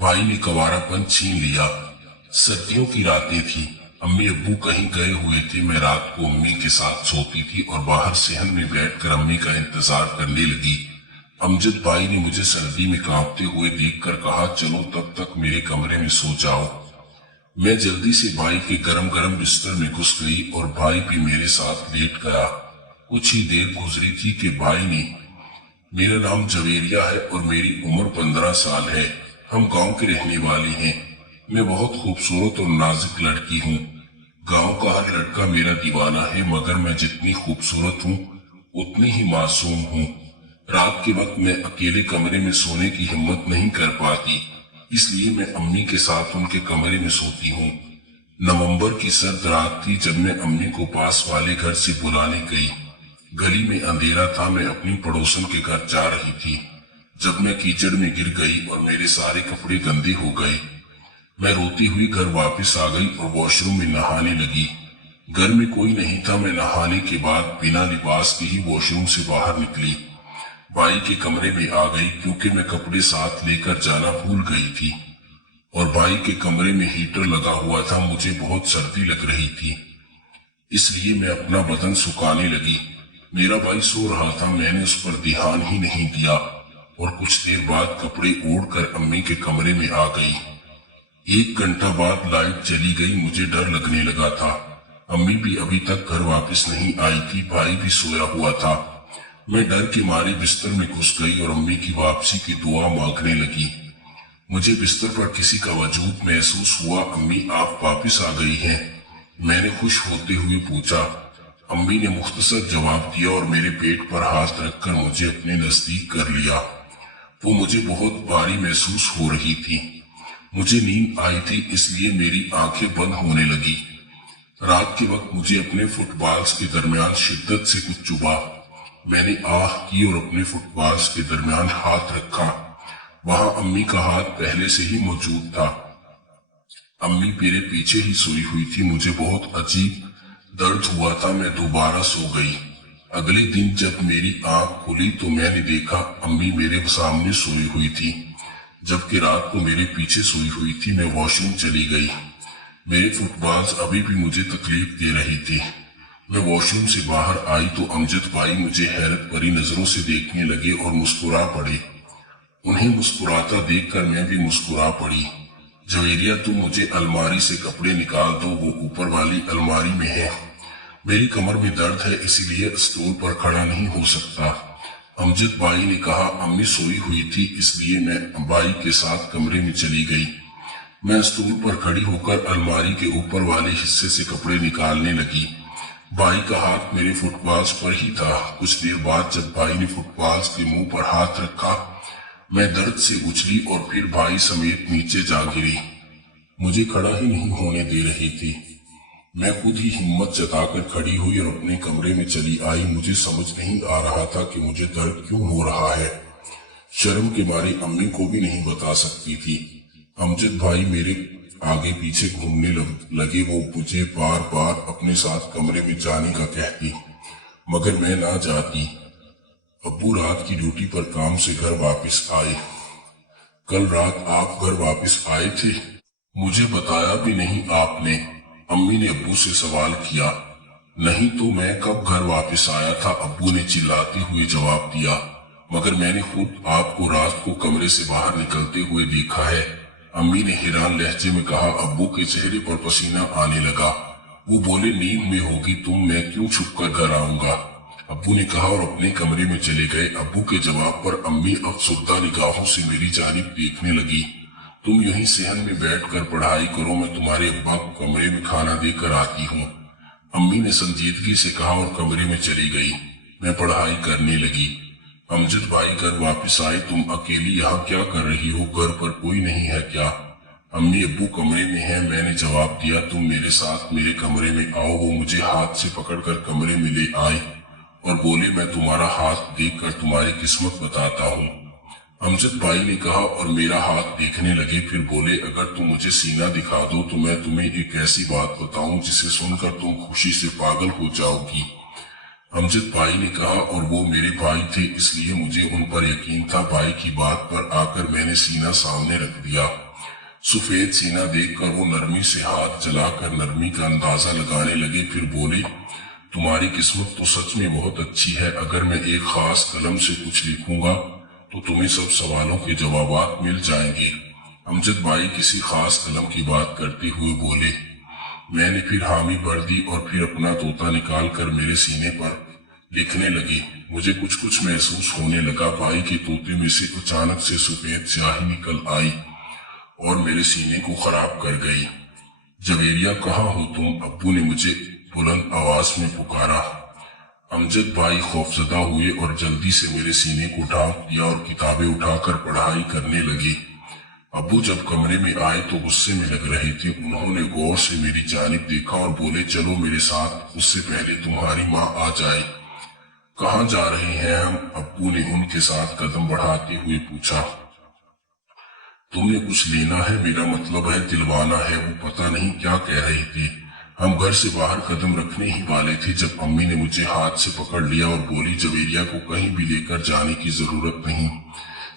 भाई ने कवारापन छीन लिया। सर्दियों की रातें थी। अम्मी अब्बू कहीं गए हुए थे। मैं रात को अम्मी के साथ सोती थी और बाहर सेहन में बैठकर अम्मी का इंतजार करने लगी। अमजद भाई ने मुझे सर्दी में कांपते हुए देखकर कहा, चलो तब तक मेरे कमरे में सो जाओ। मैं जल्दी से भाई के गरम गरम बिस्तर में घुस गई और भाई भी मेरे साथ लेट गया। कुछ ही देर गुजरी थी कि भाई ने, मेरा नाम जवेरिया है और मेरी उम्र 15 साल है। हम गांव के रहने वाले हैं। मैं बहुत खूबसूरत और नाजुक लड़की हूँ। गांव का हर लड़का मेरा दीवाना है, मगर मैं जितनी खूबसूरत हूँ उतनी ही मासूम हूँ। रात के वक्त मैं अकेले कमरे में सोने की हिम्मत नहीं कर पाती, इसलिए मैं अम्मी के साथ उनके कमरे में सोती हूँ। नवंबर की सर्द रात थी जब मैं अम्मी को पास वाले घर से बुलाने गई। गली में अंधेरा था। मैं अपनी पड़ोसन के घर जा रही थी जब मैं कीचड़ में गिर गई और मेरे सारे कपड़े गंदे हो गए। मैं रोती हुई घर वापस आ गई और वॉशरूम में नहाने लगी। घर में कोई नहीं था। मैं नहाने के बाद बिना लिबास के ही वॉशरूम से बाहर निकली। भाई के कमरे में आ गई क्योंकि मैं कपड़े साथ लेकर जाना भूल गई थी और भाई के कमरे में हीटर लगा हुआ था। मुझे बहुत सर्दी लग रही थी, इसलिए मैं अपना बदन सुखाने लगी। मेरा भाई सो रहा था। मैंने उस पर ध्यान ही नहीं दिया और कुछ देर बाद कपड़े ओढ़कर अम्मी के कमरे में आ गई। 1 घंटा बाद लाइट चली गई। मुझे डर लगने लगा था। अम्मी भी अभी तक घर वापस नहीं आई थी। भाई भी सोया हुआ था। मैं डर के मारे बिस्तर में घुस गई और अम्मी की वापसी की दुआ मांगने लगी। मुझे बिस्तर पर किसी का वजूद महसूस हुआ। अम्मी, आप वापस आ गई हैं? मैंने खुश होते हुए पूछा। अम्मी ने मुख्तसर जवाब दिया और मेरे पेट पर हाथ रखकर मुझे अपने नजदीक कर लिया। वो मुझे बहुत भारी महसूस हो रही थी। मुझे नींद आई थी, इसलिए मेरी आंखें बंद होने लगी। रात के वक्त मुझे अपने फुटबॉल्स के दरमियान शिद्दत से कुछ चुभा। मैंने आह की और अपने फुटबॉल्स के दरमियान हाथ रखा। वहां अम्मी का हाथ पहले से ही मौजूद था। अम्मी मेरे पीछे ही सोई हुई थी। मुझे बहुत अजीब दर्द हुआ था। मैं दोबारा सो गई। अगले दिन जब मेरी आंख खुली तो मैंने देखा अम्मी मेरे सामने सोई हुई थी, जबकि रात को मेरे पीछे सोई हुई थी। मैं वॉशरूम चली गई। मेरे फुटबॉल्स अभी भी मुझे तकलीफ दे रही थी। मैं वॉशरूम से बाहर आई तो अमजद भाई मुझे हैरत भरी नजरों से देखने लगे और मुस्कुरा पड़े। उन्हें मुस्कुराता देखकर मैं भी मुस्कुरा पड़ी। जवेरिया, तुम मुझे अलमारी से कपड़े निकाल दो, वो ऊपर वाली अलमारी में है। मेरी कमर में दर्द है, इसीलिए स्टूल पर खड़ा नहीं हो सकता। अमजद भाई ने कहा। अम्मी सोई हुई थी, इसलिए मैं भाई के साथ कमरे में चली गई। मैं स्टूल पर खड़ी होकर अलमारी के ऊपर वाले हिस्से से कपड़े निकालने लगी। भाई का हाथ मेरे फुटबॉल्स पर ही था। कुछ देर बाद जब भाई ने फुटबॉल्स के मुंह पर हाथ रखा, मैं दर्द से उछली और फिर भाई समेत नीचे जा गिरी। मुझे खड़ा ही नहीं होने दे रही थी। मैं खुद ही हिम्मत जताकर खड़ी हुई और अपने कमरे में चली आई। मुझे समझ नहीं आ रहा था कि मुझे दर्द क्यों हो रहा है। शर्म के मारे अम्मी को भी नहीं बता सकती थी। अमजद भाई मेरे आगे पीछे घूमने लगे। वो मुझे बार बार अपने साथ कमरे में जाने का कहती, मगर मैं ना जाती। अब्बू रात की ड्यूटी पर काम से घर वापस आए। कल रात आप घर वापस आए थे? मुझे बताया भी नहीं आपने, अम्मी ने अब्बू से सवाल किया। नहीं तो मैं कब घर वापस आया था, अब्बू ने चिल्लाते हुए जवाब दिया। मगर मैंने खुद आपको रात को कमरे से बाहर निकलते हुए देखा है, अम्मी ने हैरान लहजे में कहा। अब्बू के चेहरे पर पसीना आने लगा। वो बोले, नींद में होगी तुम, मैं क्यों छुप कर घर आऊंगा, अब्बू ने कहा और अपने कमरे में चले गए। अब्बू के जवाब पर अम्मी अफसुर्दा निगाहों से मेरी जानिब देखने लगी। तुम यहीं सेहन में बैठकर पढ़ाई करो, मैं तुम्हारे अब्बा को कमरे में खाना देकर आती हूँ, अम्मी ने संजीदगी से कहा और कमरे में चली गई। मैं पढ़ाई करने लगी। अमजद भाई घर वापस आए। तुम अकेली यहाँ क्या कर रही हो, घर पर कोई नहीं है क्या? अम्मी अब्बू कमरे में हैं, मैंने जवाब दिया। तुम मेरे साथ मेरे कमरे में आओ। वो मुझे हाथ से पकड़कर कमरे में ले आए और बोले, मैं तुम्हारा हाथ देखकर तुम्हारी किस्मत बताता हूँ, अमजद भाई ने कहा और मेरा हाथ देखने लगे। फिर बोले, अगर तुम मुझे सीना दिखा दो तो मैं तुम्हें एक ऐसी बात बताऊं जिसे सुनकर तुम खुशी से पागल हो जाओगी, अमजद भाई ने कहा। और वो मेरे भाई थे, इसलिए मुझे उन पर यकीन था। भाई की बात पर आकर मैंने सीना सामने रख दिया। सफेद सीना देखकर वो नरमी से हाथ चलाकर नरमी का अंदाजा लगाने लगे। फिर बोले, तुम्हारी किस्मत तो सच में बहुत अच्छी है। अगर मैं एक खास कलम से कुछ लिखूंगा तो तुम्हें सब सवालों के जवाब मिल जाएंगे। अमजद भाई किसी खास कलम की बात करते हुए बोले। मैंने फिर हामी भर दी और फिर अपना तोता निकाल कर मेरे सीने पर लिखने लगे। मुझे कुछ कुछ महसूस होने लगा। भाई के तोते में से अचानक से सफेद स्याही निकल आई और मेरे सीने को खराब कर गई। जवेरिया, कहाँ हो तुम? अब्बू ने मुझे बुलंद आवाज में पुकारा। अमजद भाई खौफजदा हुए और जल्दी से मेरे सीने को ढांप दिया और किताबें उठाकर पढ़ाई करने लगे। अब्बू जब कमरे में आए तो गुस्से में लग रहे थे। उन्होंने गौर से मेरी जानिब देखा और बोले, चलो मेरे साथ, उससे पहले तुम्हारी माँ आ जाए। कहाँ जा रहे हैं हम? अब्बू ने उनके साथ कदम बढ़ाते हुए पूछा। तुमने कुछ लेना है? मेरा मतलब है दिलवाना है। वो पता नहीं क्या कह रहे थे। हम घर से बाहर कदम रखने ही वाले थे जब अम्मी ने मुझे हाथ से पकड़ लिया और बोली, जवेरिया को कहीं भी लेकर जाने की जरूरत नहीं,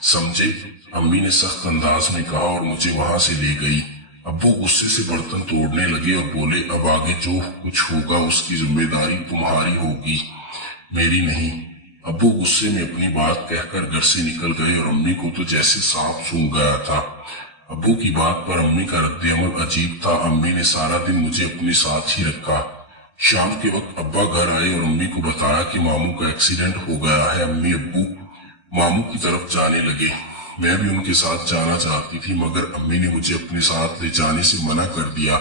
समझे? अम्मी ने सख्त अंदाज में कहा और मुझे वहां से ले गई। अब्बू गुस्से से बर्तन तोड़ने लगे और बोले, अब आगे जो कुछ होगा उसकी जिम्मेदारी तुम्हारी होगी, मेरी नहीं। अब्बू गुस्से में अपनी बात कहकर घर से निकल गए और अम्मी को तो जैसे सांप सूंघ गया था। अब्बू की बात पर अम्मी का रद्द-ए-अमल अजीब था। अम्मी ने सारा दिन मुझे अपने साथ ही रखा। शाम के वक्त अब्बा घर आए और अम्मी को बताया कि मामू का एक्सीडेंट हो गया है। अम्मी अब्बू मामू की तरफ जाने लगे। मैं भी उनके साथ जाना चाहती थी मगर अम्मी ने मुझे अपने साथ ले जाने से मना कर दिया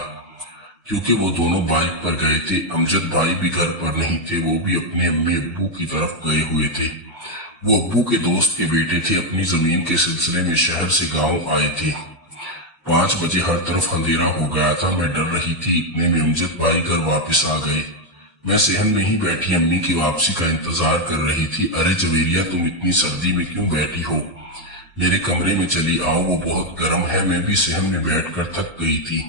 क्योंकि वो दोनों बाइक पर गए थे। अमजद भाई भी घर पर नहीं थे, वो भी अपने अम्मी अब्बू की तरफ गए हुए थे। वो अब्बू के दोस्त के बेटे थे। अपनी जमीन के सिलसिले में शहर से गांव आए थे। 5 बजे हर तरफ अंधेरा हो गया था। मैं डर रही थी। इतने में अमजद भाई घर वापस आ गए। मैं सहन में ही बैठी अम्मी की वापसी का इंतजार कर रही थी। अरे जवेरिया, तुम इतनी सर्दी में क्यों बैठी हो? मेरे कमरे में चली आओ, वो बहुत गर्म है। मैं भी सहन में बैठकर थक गई थी,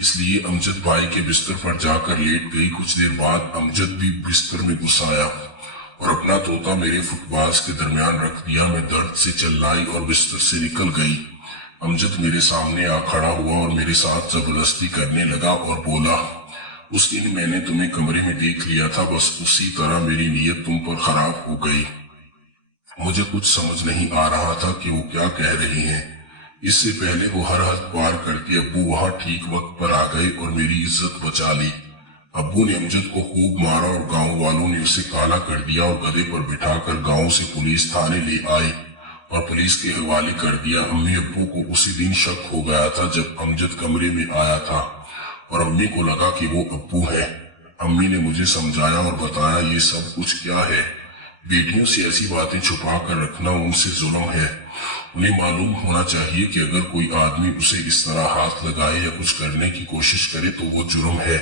इसलिए अमजद भाई के बिस्तर पर जाकर लेट गई। कुछ देर बाद अमजद भी बिस्तर में घुस आया और अपना तोता मेरे फुटबाज के दरमियान रख दिया। मैं दर्द से चिल्लाई और बिस्तर से निकल गई। अमजद मेरे सामने आ खड़ा हुआ और मेरे साथ जबरदस्ती करने लगा और बोला, उस दिन मैंने तुम्हें कमरे में देख लिया था, बस उसी तरह मेरी नीयत तुम पर खराब हो गई। मुझे कुछ समझ नहीं आ रहा था कि वो क्या कह रहे हैं। इससे पहले वो हर हद पार करके अब्बू वहां ठीक वक्त पर आ गए और मेरी इज्जत बचा ली। अब्बू ने अमजद को खूब मारा और गांव वालों ने उसे काला कर दिया और गधे पर बिठाकर गांव से पुलिस थाने ले आए और पुलिस के हवाले कर दिया। अम्मी अब्बू को उसी दिन शक हो गया था जब अमजद कमरे में आया था और अम्मी को लगा कि वो अब्बू है। अम्मी ने मुझे समझाया और बताया, ये सब कुछ क्या है? बेटियों से ऐसी बातें छुपा कर रखना उनसे जुल्म है। उन्हें मालूम होना चाहिए कि अगर कोई आदमी उसे इस तरह हाथ लगाए या कुछ करने की कोशिश करे तो वो जुर्म है।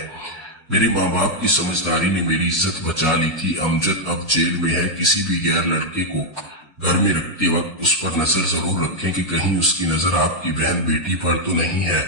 मेरे माँ बाप की समझदारी ने मेरी इज्जत बचा ली थी। अमजद अब जेल में है। किसी भी गैर लड़के को घर में रखते वक्त उस पर नजर जरूर रखें कि कहीं उसकी नजर आपकी बहन बेटी पर तो नहीं है।